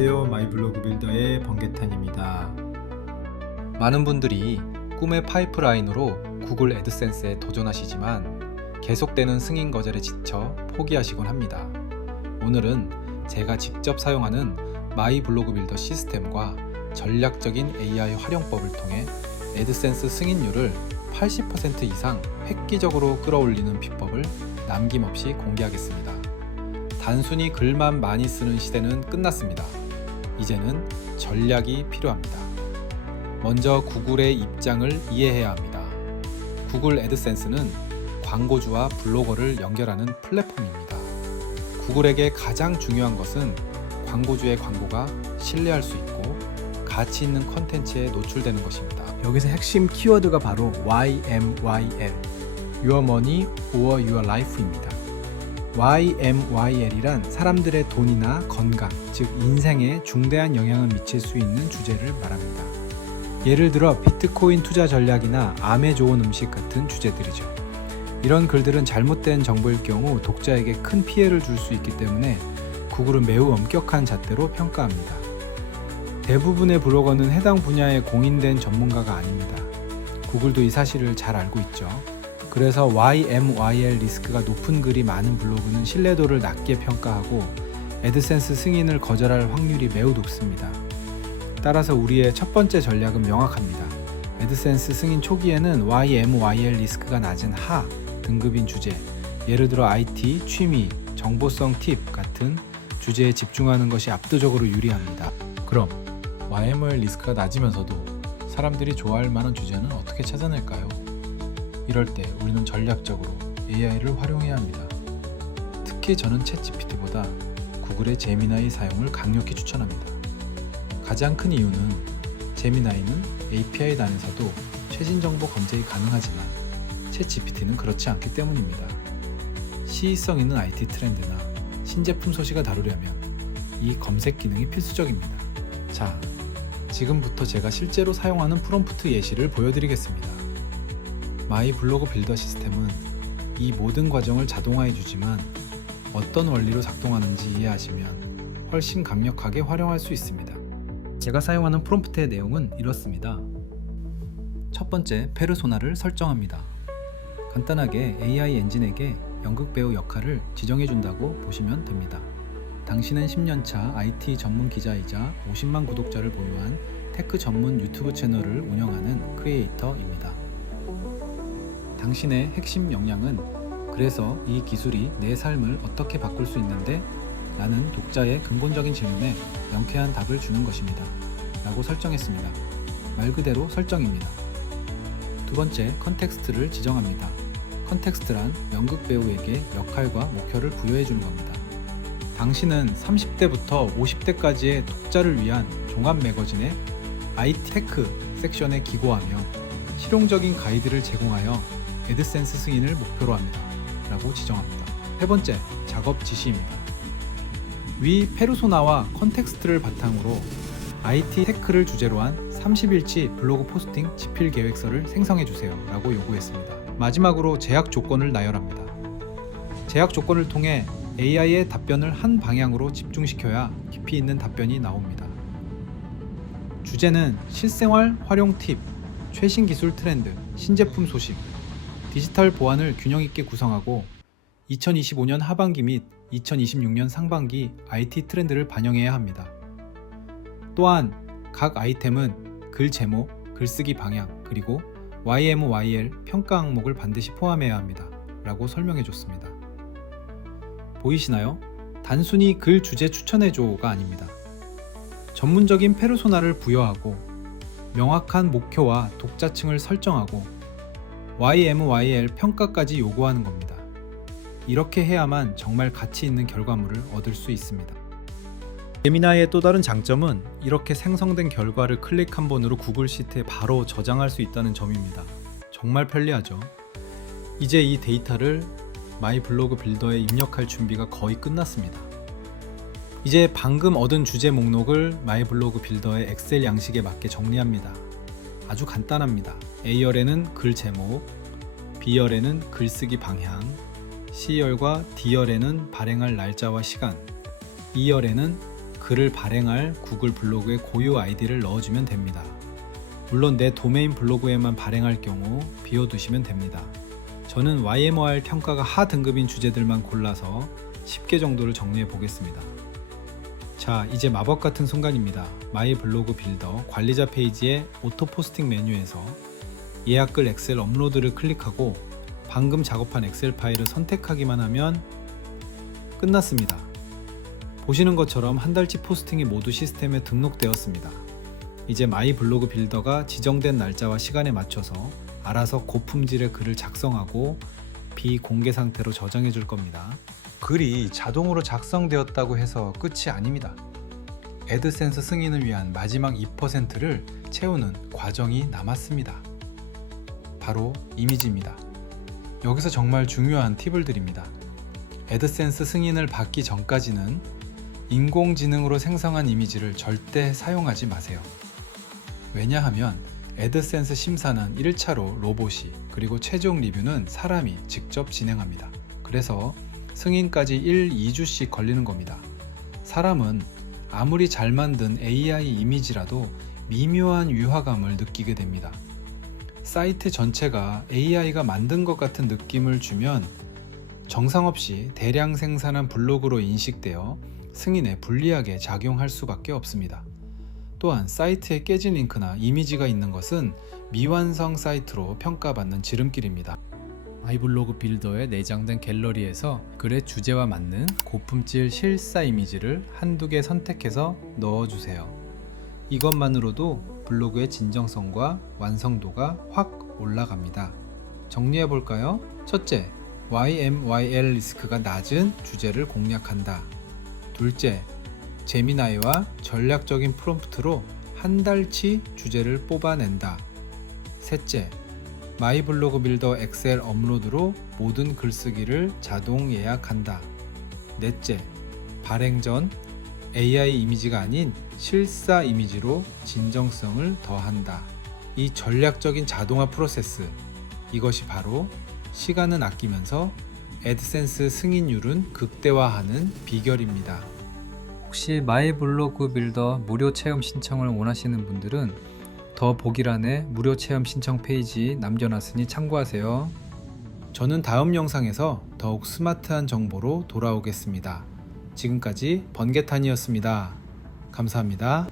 안녕하세요. 마이블로그 빌더의 번개탄입니다. 많은 분들이 꿈의 파이프라인으로 구글 애드센스에 도전하시지만 계속되는 승인 거절에 지쳐 포기하시곤 합니다. 오늘은 제가 직접 사용하는 마이 블로그 빌더 시스템과 전략적인 AI 활용법을 통해 애드센스 승인율을 80% 이상 획기적으로 끌어올리는 비법을 남김없이 공개하겠습니다. 단순히 글만 많이 쓰는 시대는 끝났습니다. 이제는 전략이 필요합니다. 먼저 구글의 입장을 이해해야 합니다. 구글 애드센스는 광고주와 블로거를 연결하는 플랫폼입니다. 구글에게 가장 중요한 것은 광고주의 광고가 신뢰할 수 있고 가치 있는 컨텐츠에 노출되는 것입니다. 여기서 핵심 키워드가 바로 YMYL Your Money or Your Life입니다. YMYL이란 사람들의 돈이나 건강, 즉 인생에 중대한 영향을 미칠 수 있는 주제를 말합니다. 예를 들어 비트코인 투자 전략이나 암에 좋은 음식 같은 주제들이죠. 이런 글들은 잘못된 정보일 경우 독자에게 큰 피해를 줄 수 있기 때문에 구글은 매우 엄격한 잣대로 평가합니다. 대부분의 블로거는 해당 분야에 공인된 전문가가 아닙니다. 구글도 이 사실을 잘 알고 있죠. 그래서 YMYL 리스크가 높은 글이 많은 블로그는 신뢰도를 낮게 평가하고 애드센스 승인을 거절할 확률이 매우 높습니다. 따라서 우리의 첫 번째 전략은 명확합니다. 애드센스 승인 초기에는 YMYL 리스크가 낮은 하 등급인 주제, 예를 들어 IT, 취미, 정보성 팁 같은 주제에 집중하는 것이 압도적으로 유리합니다. 그럼 YMYL 리스크가 낮으면서도 사람들이 좋아할 만한 주제는 어떻게 찾아낼까요? 이럴 때 우리는 전략적으로 AI를 활용해야 합니다. 특히 저는 챗GPT보다 구글의 제미나이 사용을 강력히 추천합니다. 가장 큰 이유는 제미나이는 API 단에서도 최신 정보 검색이 가능하지만 챗GPT는 그렇지 않기 때문입니다. 시의성 있는 IT 트렌드나 신제품 소식을 다루려면 이 검색 기능이 필수적입니다. 자, 지금부터 제가 실제로 사용하는 프롬프트 예시를 보여드리겠습니다. 마이 블로그 빌더 시스템은 이 모든 과정을 자동화해 주지만 어떤 원리로 작동하는지 이해하시면 훨씬 강력하게 활용할 수 있습니다. 제가 사용하는 프롬프트의 내용은 이렇습니다. 첫 번째, 페르소나를 설정합니다. 간단하게 AI 엔진에게 연극 배우 역할을 지정해 준다고 보시면 됩니다. 당신은 10년차 IT 전문 기자이자 50만 구독자를 보유한 테크 전문 유튜브 채널을 운영하는 크리에이터입니다. 당신의 핵심 역량은 그래서 이 기술이 내 삶을 어떻게 바꿀 수 있는데? 라는 독자의 근본적인 질문에 명쾌한 답을 주는 것입니다. 라고 설정했습니다. 말 그대로 설정입니다. 두 번째, 컨텍스트를 지정합니다. 컨텍스트란 연극 배우에게 역할과 목표를 부여해 주는 겁니다. 당신은 30대부터 50대까지의 독자를 위한 종합 매거진의 IT 테크 섹션에 기고하며 실용적인 가이드를 제공하여 애드센스 승인을 목표로 합니다. 라고 지정합니다. 세 번째, 작업 지시입니다. 위 페르소나와 컨텍스트를 바탕으로 IT 테크를 주제로 한 30일치 블로그 포스팅 지필 계획서를 생성해 주세요. 라고 요구했습니다. 마지막으로 제약 조건을 나열합니다. 제약 조건을 통해 AI의 답변을 한 방향으로 집중시켜야 깊이 있는 답변이 나옵니다. 주제는 실생활 활용 팁, 최신 기술 트렌드, 신제품 소식, 디지털 보안을 균형 있게 구성하고 2025년 하반기 및 2026년 상반기 IT 트렌드를 반영해야 합니다. 또한 각 아이템은 글 제목, 글쓰기 방향, 그리고 YMYL 평가 항목을 반드시 포함해야 합니다. 라고 설명해 줬습니다. 보이시나요? 단순히 글 주제 추천해줘가 아닙니다. 전문적인 페르소나를 부여하고 명확한 목표와 독자층을 설정하고 YMYL 평가까지 요구하는 겁니다. 이렇게 해야만 정말 가치 있는 결과물을 얻을 수 있습니다. 제미나이의 또 다른 장점은 이렇게 생성된 결과를 클릭 한 번으로 구글 시트에 바로 저장할 수 있다는 점입니다. 정말 편리하죠. 이제 이 데이터를 마이 블로그 빌더에 입력할 준비가 거의 끝났습니다. 이제 방금 얻은 주제 목록을 마이 블로그 빌더의 엑셀 양식에 맞게 정리합니다. 아주 간단합니다. A열에는 글 제목, B열에는 글쓰기 방향, C열과 D열에는 발행할 날짜와 시간, E열에는 글을 발행할 구글 블로그에 고유 아이디를 넣어주면 됩니다. 물론 내 도메인 블로그에만 발행할 경우 비워두시면 됩니다. 저는 YMOR 평가가 하 등급인 주제들만 골라서 10개 정도를 정리해 보겠습니다. 자, 이제 마법 같은 순간입니다. 마이 블로그 빌더 관리자 페이지의 오토 포스팅 메뉴에서 예약글 엑셀 업로드를 클릭하고 방금 작업한 엑셀 파일을 선택하기만 하면 끝났습니다. 보시는 것처럼 한 달치 포스팅이 모두 시스템에 등록되었습니다. 이제 마이 블로그 빌더가 지정된 날짜와 시간에 맞춰서 알아서 고품질의 글을 작성하고 비공개 상태로 저장해 줄 겁니다. 글이 자동으로 작성되었다고 해서 끝이 아닙니다. 애드센스 승인을 위한 마지막 2%를 채우는 과정이 남았습니다. 바로 이미지입니다. 여기서 정말 중요한 팁을 드립니다. 애드센스 승인을 받기 전까지는 인공지능으로 생성한 이미지를 절대 사용하지 마세요. 왜냐하면 애드센스 심사는 1차로 로봇이 그리고 최종 리뷰는 사람이 직접 진행합니다. 그래서 승인까지 1, 2주씩 걸리는 겁니다. 사람은 아무리 잘 만든 AI 이미지라도 미묘한 유화감을 느끼게 됩니다. 사이트 전체가 AI가 만든 것 같은 느낌을 주면 정상 없이 대량 생산한 블로그로 인식되어 승인에 불리하게 작용할 수밖에 없습니다. 또한 사이트에 깨진 링크나 이미지가 있는 것은 미완성 사이트로 평가받는 지름길입니다. 아이블로그 빌더에 내장된 갤러리에서 글의 주제와 맞는 고품질 실사 이미지를 한두 개 선택해서 넣어주세요. 이것만으로도 블로그의 진정성과 완성도가 확 올라갑니다. 정리해 볼까요? 첫째, YMYL 리스크가 낮은 주제를 공략한다. 둘째, 제미나이와 전략적인 프롬프트로 한 달치 주제를 뽑아낸다. 셋째, 마이블로그 빌더 엑셀 업로드로 모든 글쓰기를 자동 예약한다. 넷째, 발행 전 AI 이미지가 아닌 실사 이미지로 진정성을 더한다. 이 전략적인 자동화 프로세스, 이것이 바로 시간은 아끼면서 애드센스 승인율은 극대화하는 비결입니다. 혹시 마이 블로그 빌더 무료 체험 신청을 원하시는 분들은 더 보기란에 무료 체험 신청 페이지 남겨놨으니 참고하세요. 저는 다음 영상에서 더욱 스마트한 정보로 돌아오겠습니다. 지금까지 번개탄이었습니다. 감사합니다.